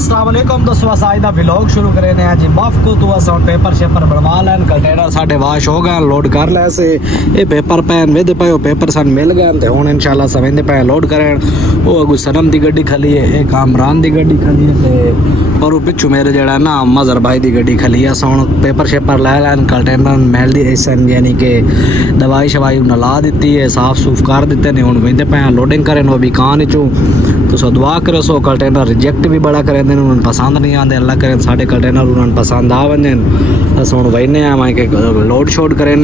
अस्सलाम वालेकुम दोस्तों, आज दा व्लॉग शुरू करे ने जी। माफ को तो अस पेपर शेपर बनवा लैन, कंटेनर साडे वाश हो गए, लोड कर ले से ये पेपर पैन वेदे पायो पेपर सन मिल गए ते हुन इंशाल्लाह सवेंदे पे लोड करें। वो अगू सनम दी गड्डी खली है, एक कामरान दी गड्डी खली है ते पर पिछू मेरे जड़ा ना मजर भाई दी गड्डी खली है। सोन पेपर शेपर ले लैन, कंटेनर मेल दी ऐसन यानी कि दवाई शवाई उन्हें ला दी है, साफ सूफ कर दिते ने। हुन वेंदे पे लोडिंग करें, वो भी कान चू तो सो दुआ करो सो कंटेनर रिजेक्ट भी बड़ा करें, उन्हें पसंद नहीं आते। अल्लाह करें साढ़े कंटेनर उन्हें पसंद आ वजन। अस हुण वहीने मैं कि लोड शोड करें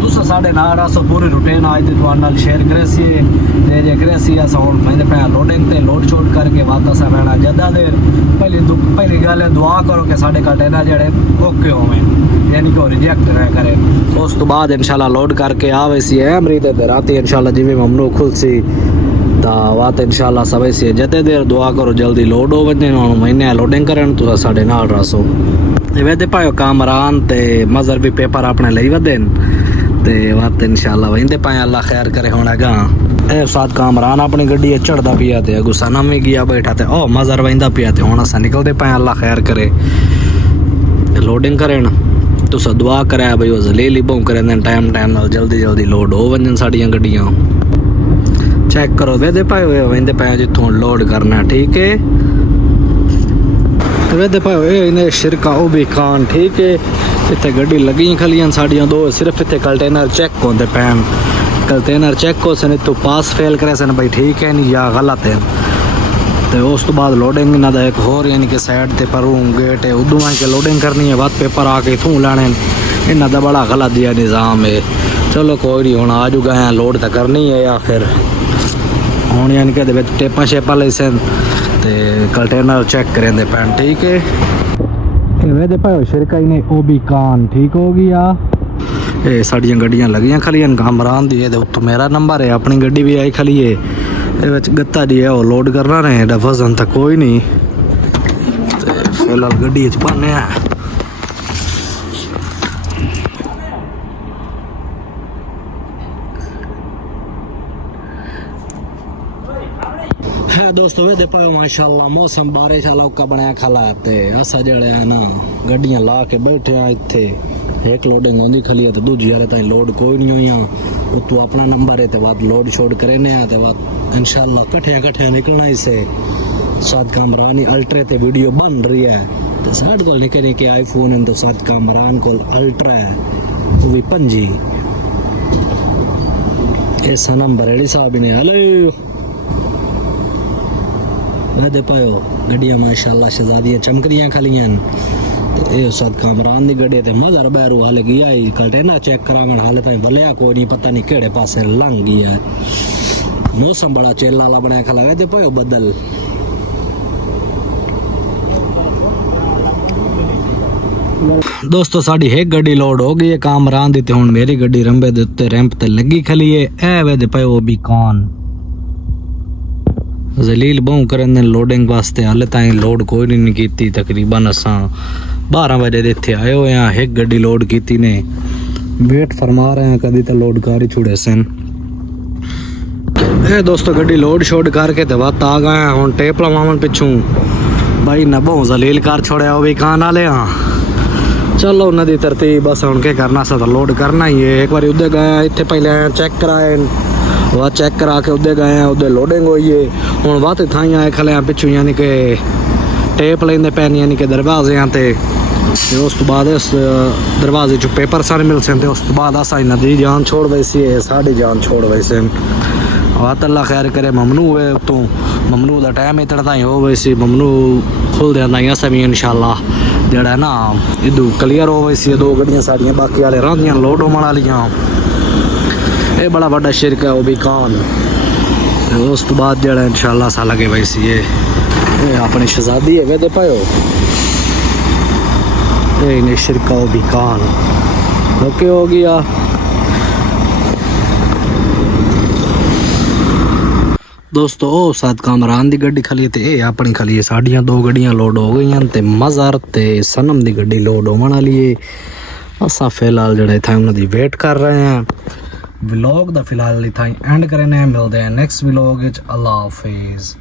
तुसा साढ़े नाल रसो पूरी रूटीन आज दी तुहाडे नाल शेयर करे सी ते जे करे सी। अस हुण वेंदे पे लोडिंग ते लोड शोड करके वापस रहना ज्यादा देर। पहली गल दुआ करो कि साढ़े कंटेनर जेड़े ओके होवें, यानी कि रिजेक्ट ना करें। उस तो बाद इंशाल्लाह लोड करके आवे सी अमरीत ते राती इंशाल्लाह जिवें ममनू खुल सी ता वात इंशाल्लाह सवे सी जते देर दुआ करो जल्दी लोड हो वजन। हुण महीने लोडिंग करन तुसा साढ़े नाल रसो ते वेदे पायो कामरान ते मजर भी पेपर अपने लई वदेन ते वात इंशाल्लाह वेंदे पाए। अल्लाह खैर करे। हुण अगा ए साथ कामरान अपनी गड्डी चढ़दा पिया ते अगू सनम भी गया बैठा ते ओ मजर वेंदा पिया ते हुण अस निकलदे पाए। अल्लाह खैर करे लोडिंग करें तुसा दुआ करे भाई वो जलील ही बहु करें टाइम नाल जल्दी लोड हो वजन साड़ियां गड्डियां। चेक करो वेदे पाए वेंदे पाए जिथों लोड करना, ठीक है। तो वेदे पाए इन्हें शिरका ओ भी खान, ठीक है। इतने गड्डी लगी खलियां साड़ियां दो, सिर्फ इतने कंटेनर चेक होंदे पैन। कंटेनर चेक हो सन तो पास फेल करे सन भाई ठीक है नहीं या गलत है। तो उस तो बाद लोडिंग इन्हों का एक होर यानी कि साइड ते पर गेट है उदू के लोडिंग करनी है, बाद पेपर आके इतों लैने। इन्हों का बड़ा गलत दिया निज़ाम है। चलो कोई नहीं, हूँ आज गए लोड तो करनी है या फिर हूँ यानी कि टेपा शेपा ले सन ते कंटेनर चेक करेंदे पैन, ठीक है। वे भाई शिरका ने ओ भी कान ठीक हो गया। ये साड़ियां गड्डियां लगियां खलियां कामरान दी है, उत्तों मेरा नंबर है, अपनी गड्डी भी आई खली है। गत्ता जी है वो लोड करना ने डफजन तक कोई नहीं फिलहाल गड्डी च पाने। है दोस्तों वे पाओ माशाल्लाह मौसम बारिश वाला का बनाया खला ते असा जड़े है ना गड्डियां ला के बैठे हैं इत्थे। एक लोडिंग होंदी खली है तो दूजी वाले ताई लोड कोई नहीं हुई। उतो अपना नंबर है तो बात लोड शोड करेने ते बात इंशाल्लाह कठिया निकलना इसे। साथ कामरानी अल्ट्रे ते वीडियो बन रही है तो साढ़े को निकल के आईफोन है तो साथ कामरान को अल्ट्रा है वो भी 5G। ये सनम बरेड़ी साहब ने हेलो दे पायो गड्डियां माशाल्लाह शहजादियां चमकदियां खलियां। तो ये साथ कामरान दी गड्डी ते मजर बैरू हाले गया ही कंटेनर चेक करावन हाले ताईं वलिया कोई नहीं, पता नहीं केड़े पासे लंघ गया। मौसम बड़ा चिल वाला बनाया खला दे पायो बदल। दोस्तों साड़ी एक गड्डी लोड हो गई है कामरान दी ते हुण मेरी गड्डी रंबे दे उत्ते रैंप ते लगी खली है। ए वे दे पायो भी कान जलील बहु करें लोडिंग वास्ते हाले ताईं लोड कोई नहीं की। तकरीबन असा 12 बजे दे इत्थे आए हुए हैं, एक गड्डी लोड की ने वेट फरमा रहे हैं कभी तो लोड कर ही छुड़े सन। ए दोस्तों गड्डी लोड शोड करके तो वत आ गए हैं। हुण टेप लवावन पिछू भाई न बहु जलील कर छोड़िया वो भी कान वाले। हाँ चलो उन्होंने तरतीब बस हुण के करना सा तो लोड करना ही है। एक बार उदे गए इतने पहले चेक कराए वह चेक करा के उदे गए हैं, उदे लोडिंग हुई है। हूँ वत थाई आए खले पिछू यानी कि टेप लेंदे पैन यानी कि दरवाजे ते उस तो बाद इस दरवाजे चो पेपर सारे मिल सन। उस तो बाद असा नदी जान छोड़ वैसी है, साड़ी जान छोड़ वैसे वत अल्लाह खैर करे। ममनू है उतों ममनू का टाइम इतना ताई हो वैसी ममनू खुल दें ताई अस भी इंशाल्लाह जड़ा ना इदू क्लीयर हो वैसी। 2 गड्डियां साड़ियां बाकी वाले रहियां लोड होने वालियां। ये बड़ा बड़ा शिरक है वो भी कान। उस तो बाद जड़ा इंशाल्लाह सा लगे वैसी ये अपनी शहजादी है वे पायो ये शिरका वो भी कान ओके हो गया। दोस्तों ओ साथ कामरान दी गड्डी खली ते ए अपनी खली है। साड़ियां 2 गड्डियां लोड हो गई ते मजर ते सनम दी गड्डी लोड होने वाली है। असा फिलहाल जड़े था उन्होंने वेट कर रहे हैं। व्लॉग दा फिलहाल इतना एंड करने मिलते हैं नेक्स्ट व्लॉग। अल्लाह हाफिज़।